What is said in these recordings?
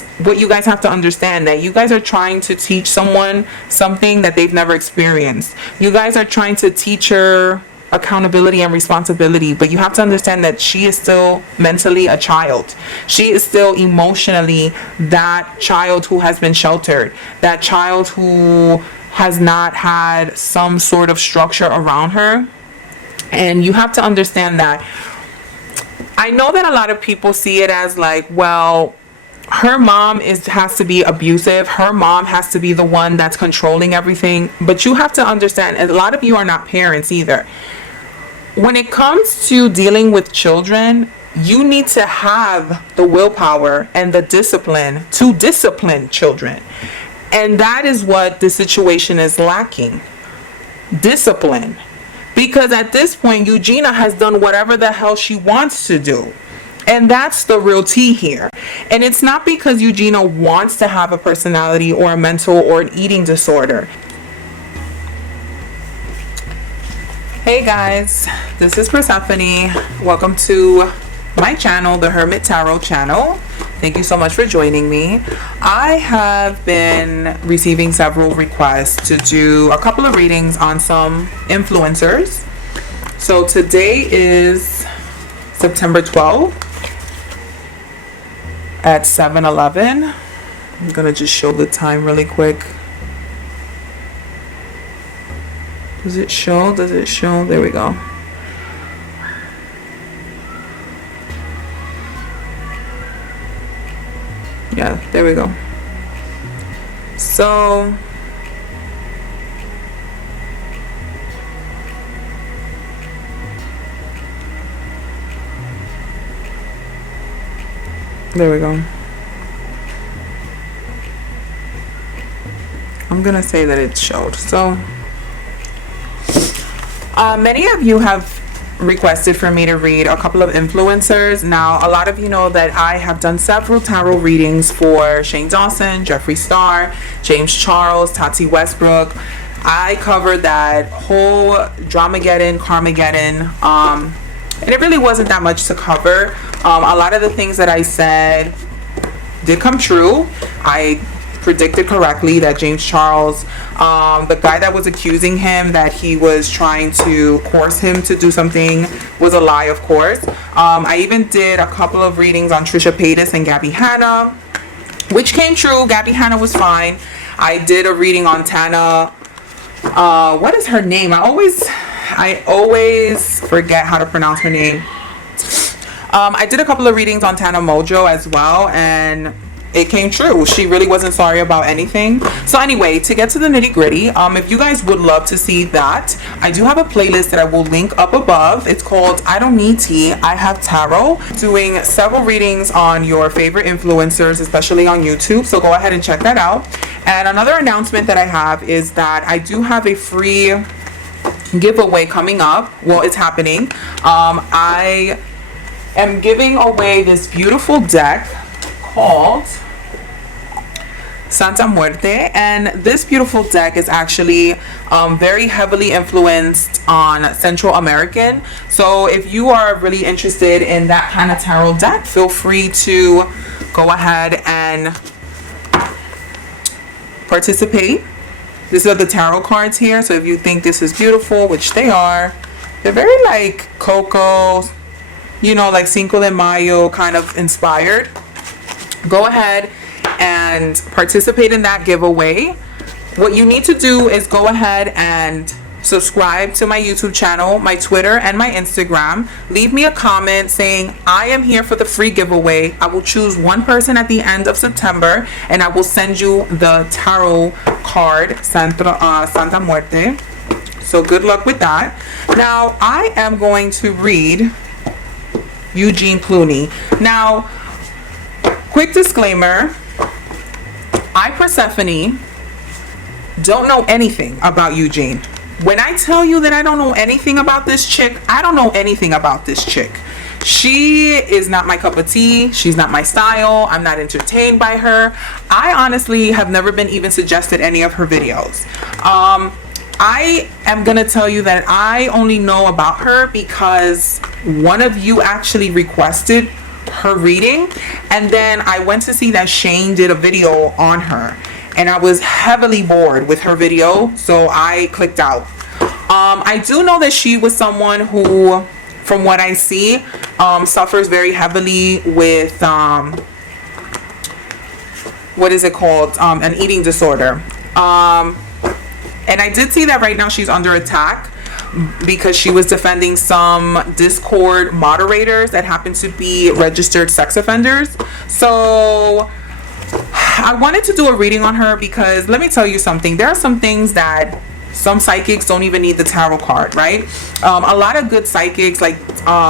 that's what you guys have to understand, that you guys are trying to teach someone something that they've never experienced. You guys are trying to teach her accountability and responsibility, but you have to understand that she is still mentally a child. She is still emotionally that child who has been sheltered, that child who has not had some sort of structure around her. And you have to understand that. I know that a lot of people see it as like, well, her mom has to be abusive. Her mom has to be the one that's controlling everything. But you have to understand, and a lot of you are not parents either. When it comes to dealing with children, you need to have the willpower and the discipline to discipline children. And that is what the situation is lacking. Discipline. Because at this point, Eugenia has done whatever the hell she wants to do. And that's the real tea here. And it's not because Eugenia wants to have a personality or a mental or an eating disorder. Hey guys, this is Persephone. Welcome to my channel, the Hermit Tarot channel. Thank you so much for joining me. I have been receiving several requests to do a couple of readings on some influencers. So today is September 12th at 7:11. I'm gonna just show the time really quick. Does it show? Does it show? There we go. Yeah, there we go. So there we go. I'm gonna say that it showed. So many of you have requested for me to read a couple of influencers. Now, a lot of you know that I have done several tarot readings for Shane Dawson, Jeffree Star, James Charles, Tati Westbrook. I covered that whole Dramageddon, Karmageddon, and it really wasn't that much to cover. A lot of the things that I said did come true. I predicted correctly that James Charles, the guy that was accusing him that he was trying to coerce him to do something, was a lie, of course. I even did a couple of readings on Trisha Paytas and Gabby Hanna, which came true. Gabby Hanna was fine. I did a reading on Tana. What is her name? I always forget how to pronounce her name. I did a couple of readings on Tana Mojo as well, and it came true. She really wasn't sorry about anything. So anyway, to get to the nitty gritty, if you guys would love to see that, I do have a playlist that I will link up above. It's called I Don't Need Tea, I Have Tarot. Doing several readings on your favorite influencers, especially on YouTube. So go ahead and check that out. And another announcement that I have is that I do have a free giveaway coming up. Well, it's happening. I am giving away this beautiful deck called Santa Muerte, and this beautiful deck is actually very heavily influenced on Central American. So if you are really interested in that kind of tarot deck, feel free to go ahead and participate. These are the tarot cards here. So if you think this is beautiful, which they are, they're very like Coco, you know, like Cinco de Mayo kind of inspired. Go ahead and participate in that giveaway. What you need to do is go ahead and subscribe to my YouTube channel, my Twitter, and my Instagram. Leave me a comment saying I am here for the free giveaway. I will choose one person at the end of September, and I will send you the tarot card Santa Muerte. So good luck with that. Now I am going to read Eugenia Cooney. Now, quick disclaimer, I, Persephone, don't know anything about Eugenia. When I tell you that I don't know anything about this chick, I don't know anything about this chick. She is not my cup of tea. She's not my style. I'm not entertained by her. I honestly have never been even suggested any of her videos. I am going to tell you that I only know about her because one of you actually requested her reading, and then I went to see that Shane did a video on her, and I was heavily bored with her video, so I clicked out. I do know that she was someone who, from what I see, suffers very heavily with what is it called, an eating disorder, and I did see that right now she's under attack because she was defending some Discord moderators that happen to be registered sex offenders. So I wanted to do a reading on her because let me tell you something. There are some things that some psychics don't even need the tarot card, right? A lot of good psychics, like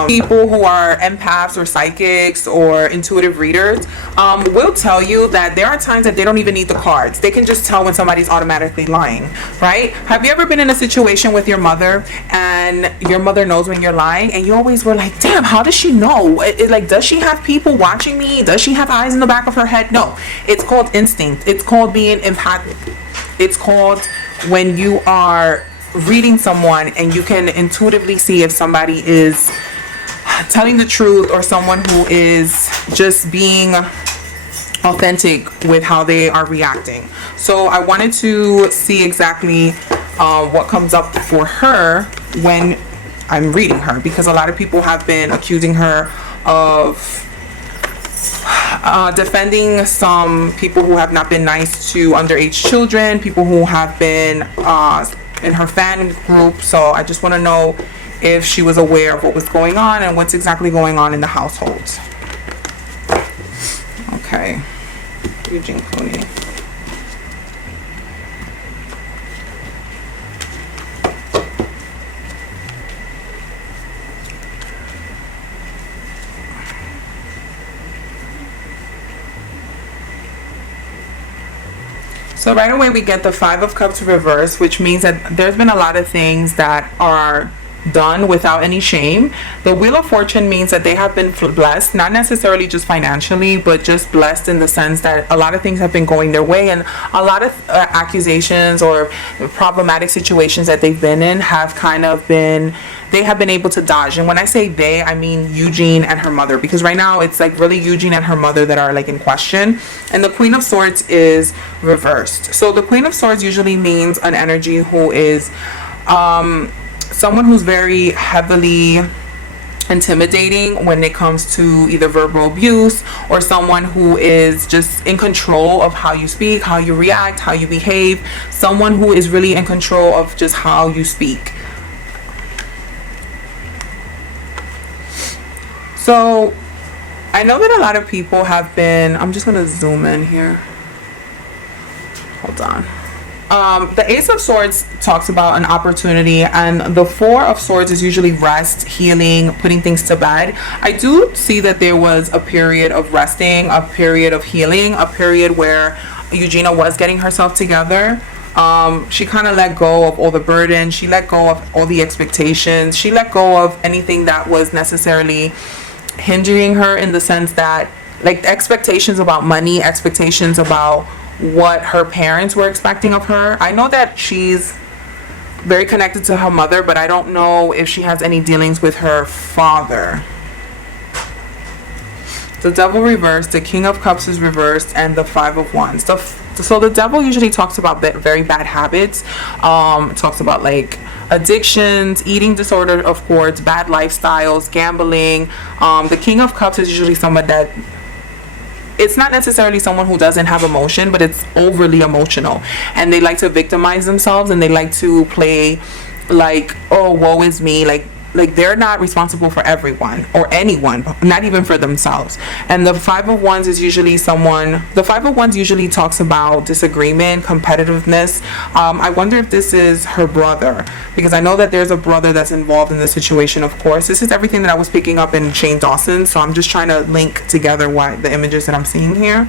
people who are empaths or psychics or intuitive readers, will tell you that there are times that they don't even need the cards. They can just tell when somebody's automatically lying, right? Have you ever been in a situation with your mother and your mother knows when you're lying, and you always were like, damn, how does she know? Like, does she have people watching me? Does she have eyes in the back of her head? No, it's called instinct. It's called being empathic. It's called when you are reading someone and you can intuitively see if somebody is telling the truth or someone who is just being authentic with how they are reacting. So I wanted to see exactly what comes up for her when I'm reading her, because a lot of people have been accusing her of defending some people who have not been nice to underage children, people who have been in her fan group. So I just want to know if she was aware of what was going on and what's exactly going on in the household. Okay, Eugenia Cooney. So right away we get the Five of Cups reverse, which means that there's been a lot of things that are done without any shame. The Wheel of Fortune means that they have been blessed, not necessarily just financially, but just blessed in the sense that a lot of things have been going their way, and a lot of accusations or problematic situations that they've been in have kind of been, they have been able to dodge. And when I say they, I mean Eugene and her mother, because right now it's like really Eugene and her mother that are like in question. And the Queen of Swords is reversed. So the Queen of Swords usually means an energy who is someone who's very heavily intimidating when it comes to either verbal abuse, or someone who is just in control of how you speak, how you react, how you behave, someone who is really in control of just how you speak. So I know that a lot of people have been, I'm just going to zoom in here. Hold on. The Ace of Swords talks about an opportunity, and the Four of Swords is usually rest, healing, putting things to bed. I do see that there was a period of resting, a period of healing, a period where Eugenia was getting herself together. She kind of let go of all the burden. She let go of all the expectations. She let go of anything that was necessarily hindering her, in the sense that, like, expectations about money, expectations about what her parents were expecting of her. I know that she's very connected to her mother, but I don't know if she has any dealings with her father. The Devil reversed, the King of Cups is reversed, and the Five of Wands. So the Devil usually talks about very bad habits. Talks about like addictions, eating disorder, of course, bad lifestyles, gambling. The King of Cups is usually someone that, it's not necessarily someone who doesn't have emotion, but it's overly emotional, and they like to victimize themselves, and they like to play like, oh, woe is me, like they're not responsible for everyone or anyone, not even for themselves. And the Five of Wands is usually someone, the Five of Wands usually talks about disagreement, competitiveness. I wonder if this is her brother, because I know that there's a brother that's involved in the situation. Of course, this is everything that I was picking up in Shane Dawson, so I'm just trying to link together the images that I'm seeing here.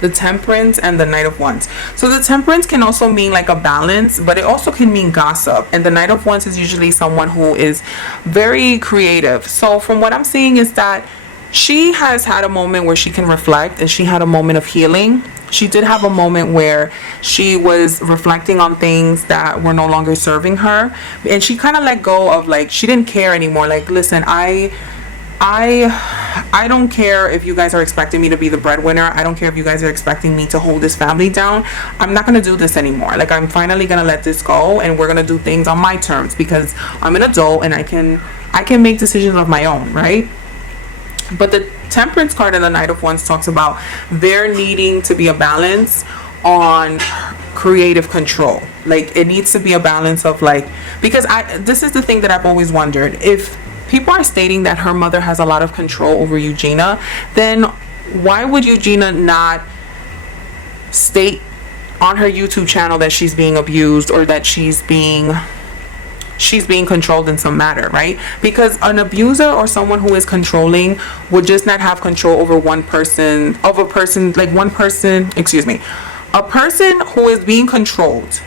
The Temperance and the Knight of Wands. So the Temperance can also mean like a balance, but it also can mean gossip. And the Knight of Wands is usually someone who is very creative. So from what I'm seeing is that she has had a moment where she can reflect, and she had a moment of healing. She did have a moment where she was reflecting on things that were no longer serving her, and she kind of let go of, like, she didn't care anymore. Like, listen, I don't care if you guys are expecting me to be the breadwinner. I don't care if you guys are expecting me to hold this family down. I'm not gonna do this anymore. Like, I'm finally gonna let this go, and we're gonna do things on my terms, because I'm an adult and I can make decisions of my own, right? But the Temperance card and the Knight of Wands talks about there needing to be a balance on creative control. Like, it needs to be a balance of, like, because this is the thing that I've always wondered. If people are stating that her mother has a lot of control over Eugenia, then why would Eugenia not state on her YouTube channel that she's being abused, or that she's being controlled in some matter, right? Because an abuser or someone who is controlling would just not have control over one person, a person who is being controlled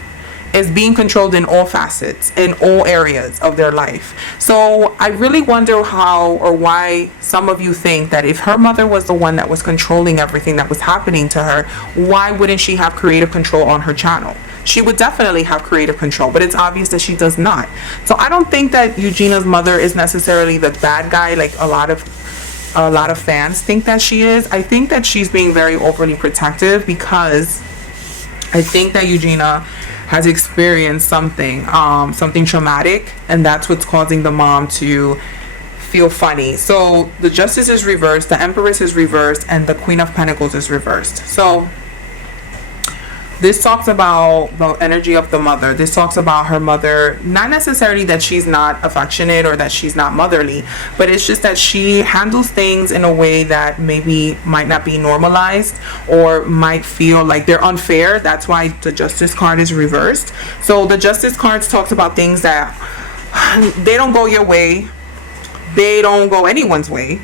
is being controlled in all facets, in all areas of their life. So I really wonder how or why some of you think that if her mother was the one that was controlling everything that was happening to her, why wouldn't she have creative control on her channel? She would definitely have creative control, but it's obvious that she does not. So I don't think that Eugenia's mother is necessarily the bad guy like a lot of fans think that she is. I think that she's being very overly protective, because I think that Eugenia has experienced something traumatic, and that's what's causing the mom to feel funny. So the Justice is reversed, the Empress is reversed, and the Queen of Pentacles is reversed. So this talks about the energy of the mother. This talks about her mother, not necessarily that she's not affectionate or that she's not motherly, but it's just that she handles things in a way that maybe might not be normalized, or might feel like they're unfair. That's why the Justice card is reversed. So the Justice cards talks about things that they don't go your way, they don't go anyone's way.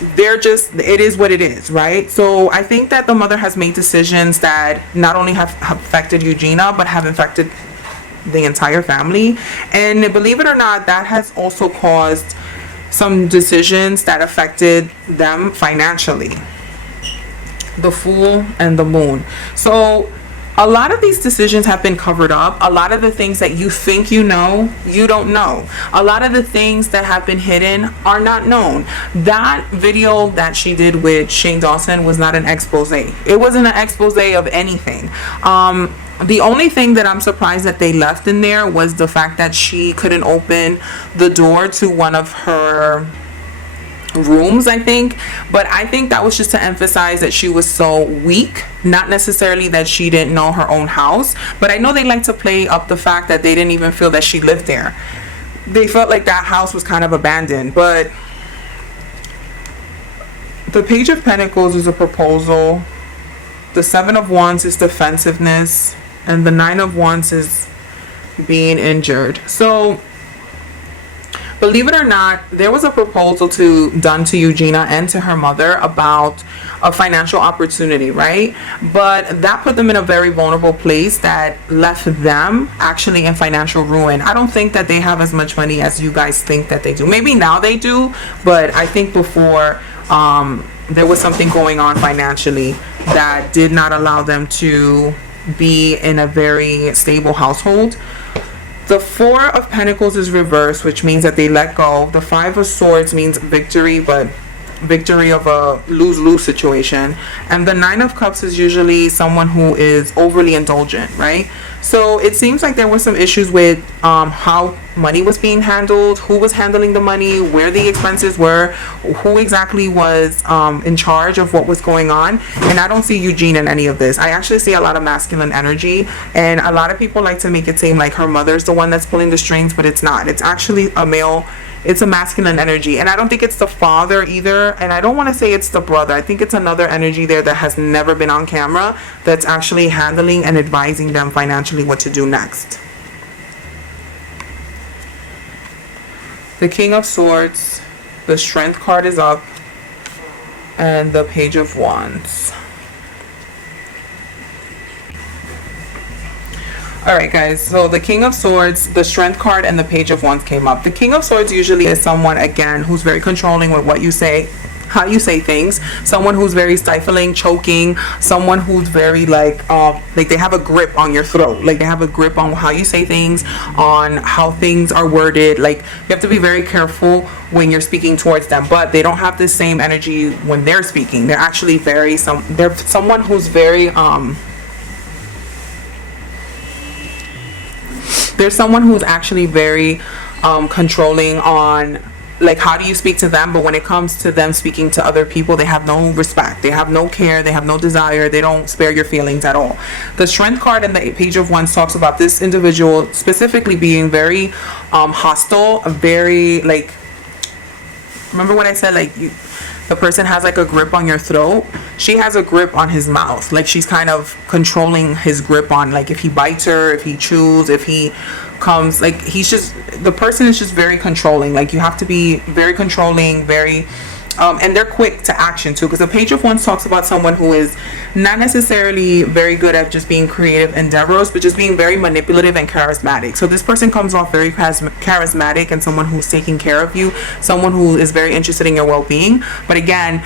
It is what it is, right? So I think that the mother has made decisions that not only have affected Eugenia, but have affected the entire family. And believe it or not, that has also caused some decisions that affected them financially. The Fool and the Moon. So a lot of these decisions have been covered up. A lot of the things that you think you know, you don't know. A lot of the things that have been hidden are not known. That video that she did with Shane Dawson was not an expose. It wasn't an expose of anything. The only thing that I'm surprised that they left in there was the fact that she couldn't open the door to one of her rooms, I think. But I think that was just to emphasize that she was so weak, not necessarily that she didn't know her own house. But I know they like to play up the fact that they didn't even feel that she lived there. They felt like that house was kind of abandoned. But the Page of Pentacles is a proposal, the Seven of Wands is defensiveness, and the Nine of Wands is being injured. So believe it or not, there was a proposal done to Eugenia and to her mother about a financial opportunity, right? But that put them in a very vulnerable place that left them actually in financial ruin. I don't think that they have as much money as you guys think that they do. Maybe now they do, but I think before there was something going on financially that did not allow them to be in a very stable household. The Four of Pentacles is reversed, which means that they let go. The Five of Swords means victory, but victory of a lose-lose situation. And the Nine of Cups is usually someone who is overly indulgent, right? So it seems like there were some issues with how money was being handled, who was handling the money, where the expenses were, who exactly was in charge of what was going on. And I don't see Eugene in any of this. I actually see a lot of masculine energy, and a lot of people like to make it seem like her mother's the one that's pulling the strings, but it's not. It's actually a male. It's a masculine energy, and I don't think it's the father either, and I don't want to say it's the brother. I think it's another energy there that has never been on camera that's actually handling and advising them financially what to do next. The King of Swords, the Strength card is up, and the Page of Wands. Alright guys, so the King of Swords, the Strength card, and the Page of Wands came up. The King of Swords usually is someone, again, who's very controlling with what you say how you say things, someone who's very stifling, choking, someone who's very like they have a grip on your throat, like they have a grip on how you say things, on how things are worded. Like you have to be very careful when you're speaking towards them, but they don't have the same energy when they're speaking. They're actually they're someone who's very there's someone who's actually very controlling on like how do you speak to them, but when it comes to them speaking to other people, they have no respect, they have no care, they have no desire, they don't spare your feelings at all. The Strength card in the Page of Wands talks about this individual specifically being very hostile, very like, remember when I said like the person has like a grip on your throat? She has a grip on his mouth, like she's kind of controlling his grip on, like if he bites her, if he chews, if he comes, like the person is just very controlling. Like you have to be very controlling, very and they're quick to action too, because the Page of Wands talks about someone who is not necessarily very good at just being creative endeavors, but just being very manipulative and charismatic. So this person comes off very charismatic and someone who's taking care of you, someone who is very interested in your well-being. But again,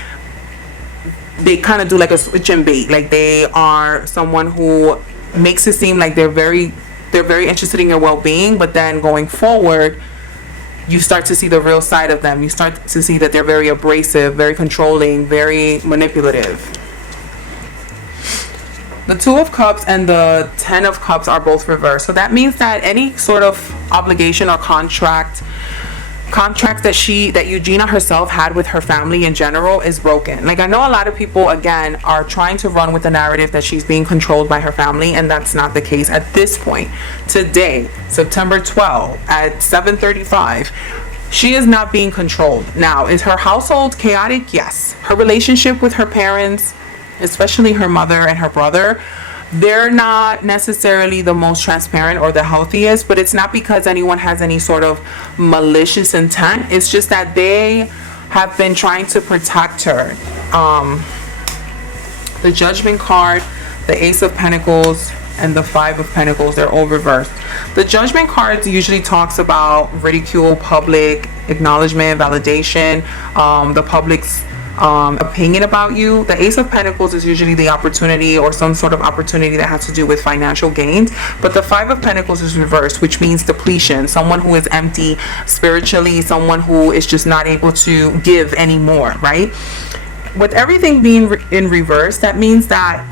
they kind of do like a switch and bait. Like they are someone who makes it seem like they're very interested in your well-being, but then going forward you start to see the real side of them. You start to see that they're very abrasive, very controlling, very manipulative. The Two of Cups and the Ten of Cups are both reversed. So that means that any sort of obligation or contract that Eugenia herself had with her family in general is broken. Like I know a lot of people again are trying to run with the narrative that she's being controlled by her family, and that's not the case at this point. Today, September 12th at 7:35, she is not being controlled. Now, is her household chaotic? Yes. Her relationship with her parents, especially her mother and her brother, they're not necessarily the most transparent or the healthiest, but it's not because anyone has any sort of malicious intent. It's just that they have been trying to protect her. The Judgment card, the Ace of Pentacles, and the Five of Pentacles, they're all reversed. The Judgment card usually talks about ridicule, public acknowledgement, validation, the public's opinion about you. The Ace of Pentacles is usually the opportunity or some sort of opportunity that has to do with financial gains, but the Five of Pentacles is reversed, which means depletion, someone who is empty spiritually, someone who is just not able to give anymore, right? With everything being in reverse, that means that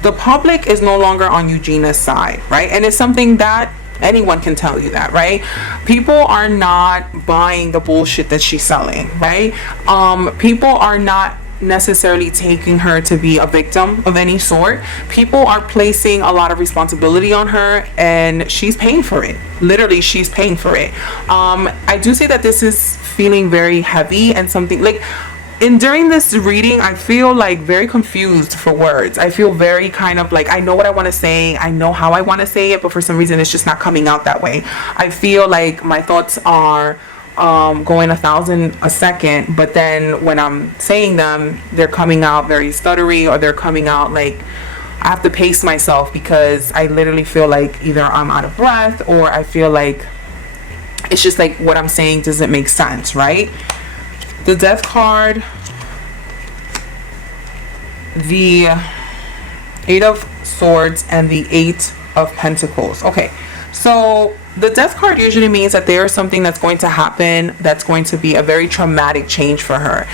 the public is no longer on Eugenia's side, right? And it's something that anyone can tell you that, right? People are not buying the bullshit that she's selling, right? People are not necessarily taking her to be a victim of any sort. People are placing a lot of responsibility on her, and she's paying for it. Literally, she's paying for it. I do say that this is feeling very heavy and something like during this reading, I feel like very confused for words. I feel very kind of like I know what I want to say, I know how I want to say it, but for some reason it's just not coming out that way. I feel like my thoughts are going 1,000 a second, but then when I'm saying them, they're coming out very stuttery, or they're coming out like I have to pace myself because I literally feel like either I'm out of breath, or I feel like it's just like what I'm saying doesn't make sense, right? The Death card, the Eight of Swords, and the Eight of Pentacles. Okay, so the Death card usually means that there is something that's going to happen that's going to be a very traumatic change for her.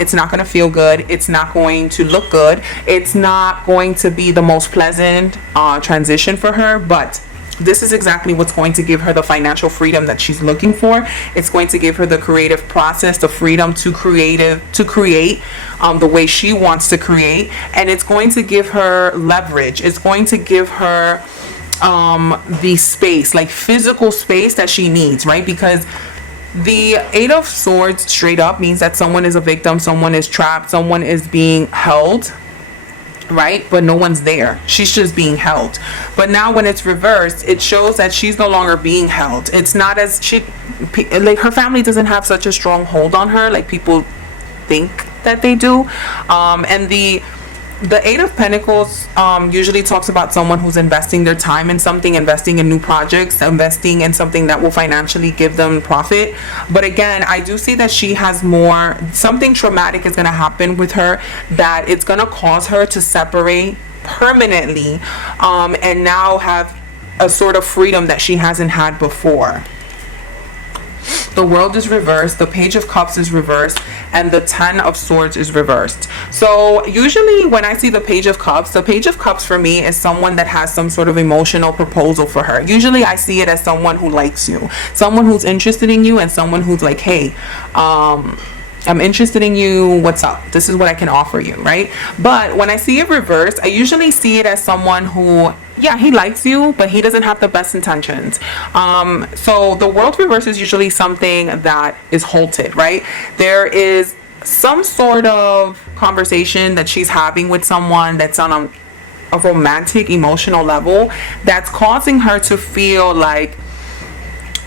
It's not going to feel good. It's not going to look good. It's not going to be the most pleasant transition for her, but this is exactly what's going to give her the financial freedom that she's looking for. It's going to give her the creative process, the freedom to create the way she wants to create, and it's going to give her leverage. It's going to give her the space, like physical space that she needs, right? Because the Eight of Swords straight up means that someone is a victim, someone is trapped, someone is being held, right? But no one's there. She's just being held. But now when it's reversed, it shows that she's no longer being held. It's not as like her family doesn't have such a strong hold on her like people think that they do. And the The Eight of Pentacles usually talks about someone who's investing their time in something, investing in new projects, investing in something that will financially give them profit. But again, I do see that she has more, something traumatic is going to happen with her, that it's going to cause her to separate permanently, and now have a sort of freedom that she hasn't had before. The World is reversed, the Page of Cups is reversed, and the Ten of Swords is reversed. So usually when I see the Page of Cups for me is someone that has some sort of emotional proposal for her. Usually I see it as someone who likes you, someone who's interested in you, and someone who's like, hey, I'm interested in you, what's up, this is what I can offer you, right? But when I see it reversed, I usually see it as someone who, yeah, he likes you, but he doesn't have the best intentions. So the World reverse is usually something that is halted, right? There is some sort of conversation that she's having with someone that's on a romantic, emotional level, that's causing her to feel like,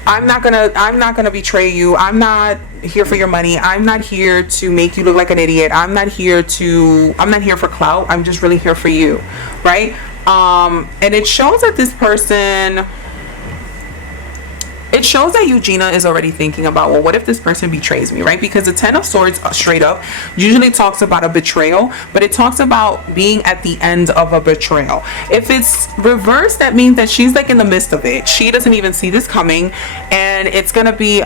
I'm not gonna betray you. I'm not here for your money. I'm not here to make you look like an idiot. I'm not here for clout. I'm just really here for you, right? And it shows that this person, it shows that Eugenia is already thinking about, well, what if this person betrays me, right? Because the Ten of Swords straight up usually talks about a betrayal, but it talks about being at the end of a betrayal. If it's reversed, that means that she's like in the midst of it. She doesn't even see this coming, and it's gonna be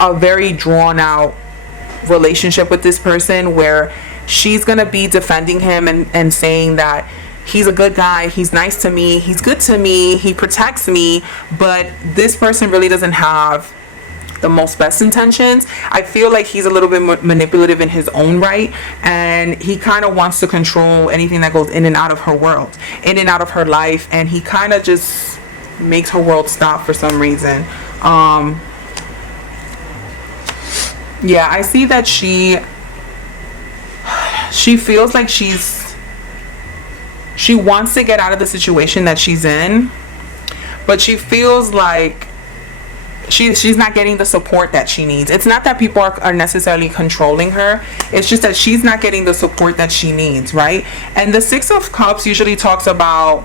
a very drawn out relationship with this person, where she's gonna be defending him and saying that he's a good guy, he's nice to me, he's good to me, he protects me, but this person really doesn't have the most best intentions. I feel like he's a little bit more manipulative in his own right, and he kind of wants to control anything that goes in and out of her world, in and out of her life, and he kind of just makes her world stop for some reason. Yeah, I see that she feels like she wants to get out of the situation that she's in, but she feels like she's not getting the support that she needs. It's not that people are necessarily controlling her. It's just that she's not getting the support that she needs, right? And the Six of Cups usually talks about,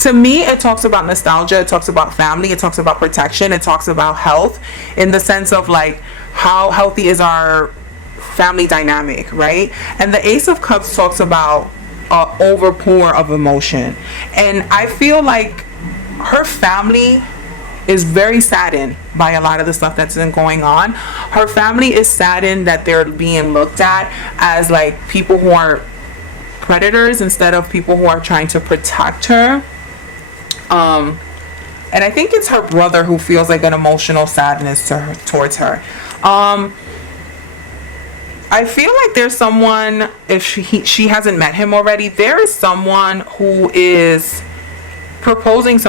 to me, it talks about nostalgia, it talks about family, it talks about protection, it talks about health, in the sense of like, how healthy is our family dynamic, right? And the Ace of Cups talks about overpour of emotion, and I feel like her family is very saddened by a lot of the stuff that's been going on. Her family is saddened that they're being looked at as like people who are predators instead of people who are trying to protect her. And I think it's her brother who feels like an emotional sadness towards her. I feel like there's someone, if she hasn't met him already, there is someone who is proposing some